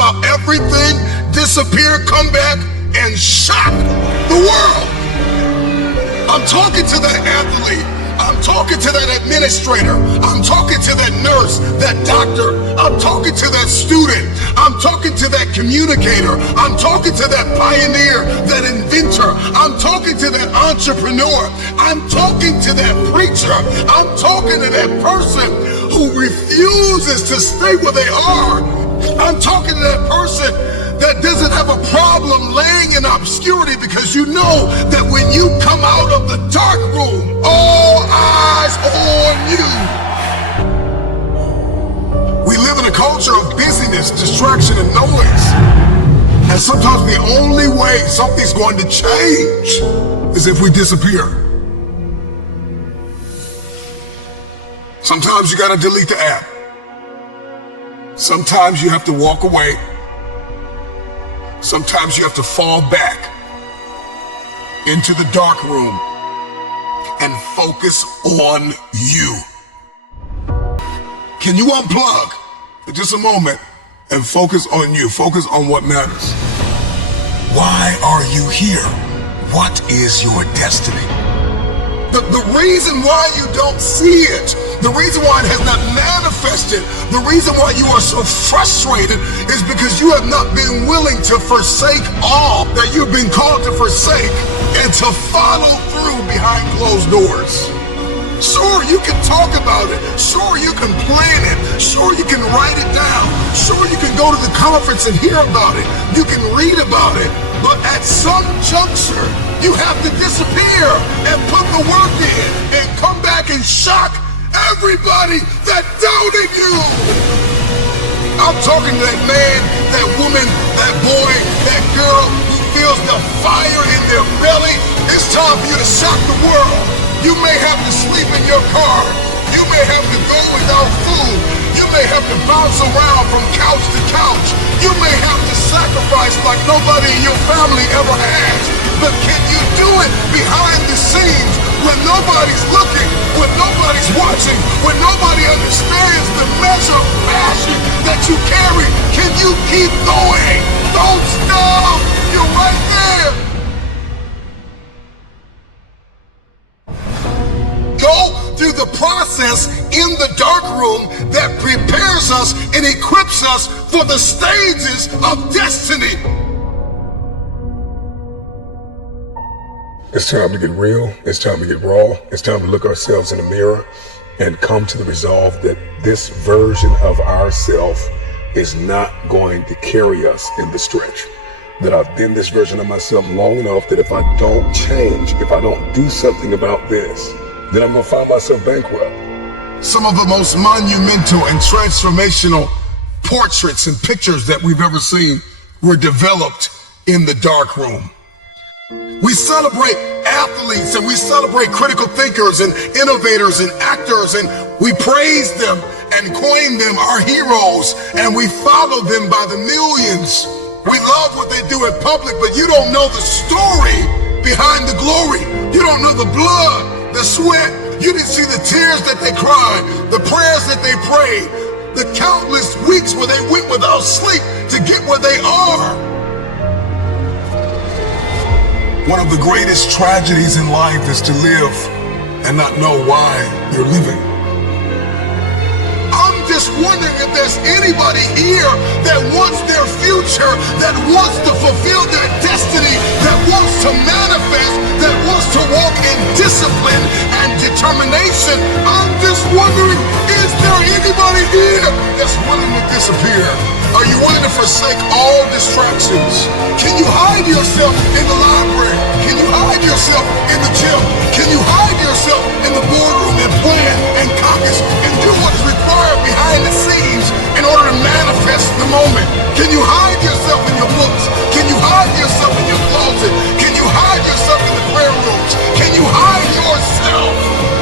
about everything disappear, come back, and shock the world. I'm talking to that athlete. I'm talking to that administrator. I'm talking to that nurse, that doctor. I'm talking to that student. I'm talking to that communicator. I'm talking to that pioneer, that inventor. I'm talking to that entrepreneur. I'm talking to that preacher. I'm talking to that person who refuses to stay where they are. I'm talking to that person that doesn't have a problem laying in obscurity, because you know that when you come out of the dark room, all eyes on you. We live in a culture of busyness, distraction, and noise. And sometimes the only way something's going to change is if we disappear. Sometimes you gotta delete the app. Sometimes you have to walk away. Sometimes you have to fall back into the dark room and focus on you. Can you unplug for just a moment and focus on you? Focus on what matters. Why are you here? What is your destiny? The reason why you don't see it, the reason why it has not manifested, the reason why you are so frustrated is because you have not been willing to forsake all that you've been called to forsake and to follow through behind closed doors. Sure, you can talk about it. Sure, you can plan it. Sure, you can write it down. Sure, you can go to the conference and hear about it. You can read about it. But at some juncture, you have to disappear and put the work in and come back and shock everybody that doubted you. I'm talking to that man, that woman, that boy, that girl who feels the fire in their belly. It's time for you to shock the world. You may have to sleep in your car. You may have to go without food. You may have to bounce around from couch to couch. You may have to sacrifice like nobody in your family ever has. But can you do it behind the scenes when nobody's looking, when nobody's watching, when nobody understands the measure of passion that you carry? Can you keep going? Don't stop. You're right there. Go through the process in the dark room that prepares us and equips us for the stages of destiny. It's time to get real. It's time to get raw. It's time to look ourselves in the mirror and come to the resolve that this version of ourselves is not going to carry us in the stretch. That I've been this version of myself long enough that if I don't change, if I don't do something about this, then I'm gonna find myself bankrupt. Some of the most monumental and transformational portraits and pictures that we've ever seen were developed in the dark room. We celebrate athletes and we celebrate critical thinkers and innovators and actors, and we praise them and coin them our heroes, and we follow them by the millions. We love what they do in public, but you don't know the story behind the glory. You don't know the blood, the sweat. You didn't see the tears that they cried, the prayers that they prayed, the countless weeks where they went without sleep to get where they are. One of the greatest tragedies in life is to live and not know why you're living. I'm just wondering if there's anybody here that wants their future, that wants to fulfill their destiny, that wants to manifest, that wants to walk in discipline and determination. I'm just wondering, is there anybody here that's willing to disappear? Are you willing to forsake all distractions? Can you hide yourself in the library? Can you hide yourself in the gym? Can you hide yourself in the boardroom and plan and caucus and do what's required behind the scenes in order to manifest the moment? Can you hide yourself in your books? Can you hide yourself in your closet? Can you hide yourself in the prayer rooms? Can you hide yourself?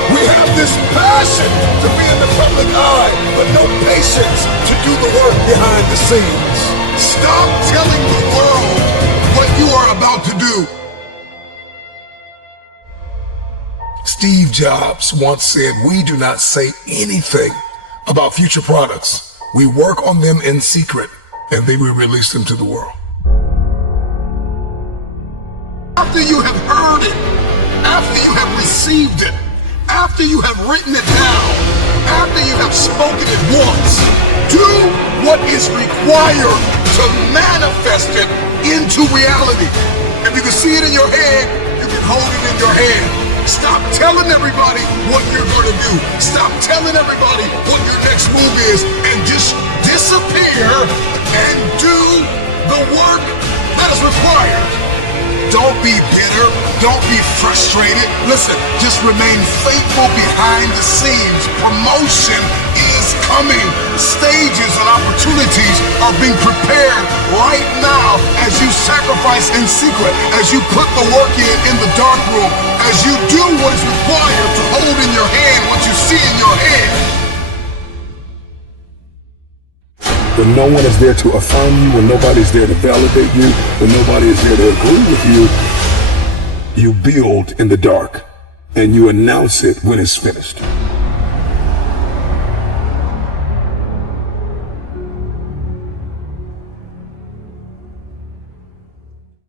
We have this passion to be in the public eye, but no patience to do the work behind the scenes. Stop telling the world what you are about to do. Steve Jobs once said, "We do not say anything about future products. We work on them in secret and then we release them to the world. After you have heard it, after you have received it, after you have written it down, after you have spoken it once, do what is required to manifest it into reality. If you can see it in your head, you can hold it in your hand. Stop telling everybody what you're going to do. Stop telling everybody what your next move is, and just disappear and do the work that is required. Don't be bitter. Don't be frustrated. Listen, just remain faithful behind the scenes. Promotion is coming. Stages and opportunities are being prepared right now as you sacrifice in secret, as you put the work in the dark room, as you do what is required to hold in your hand what you see in your head. When no one is there to affirm you, when nobody's there to validate you, when nobody is there to agree with you, you build in the dark and you announce it when it's finished.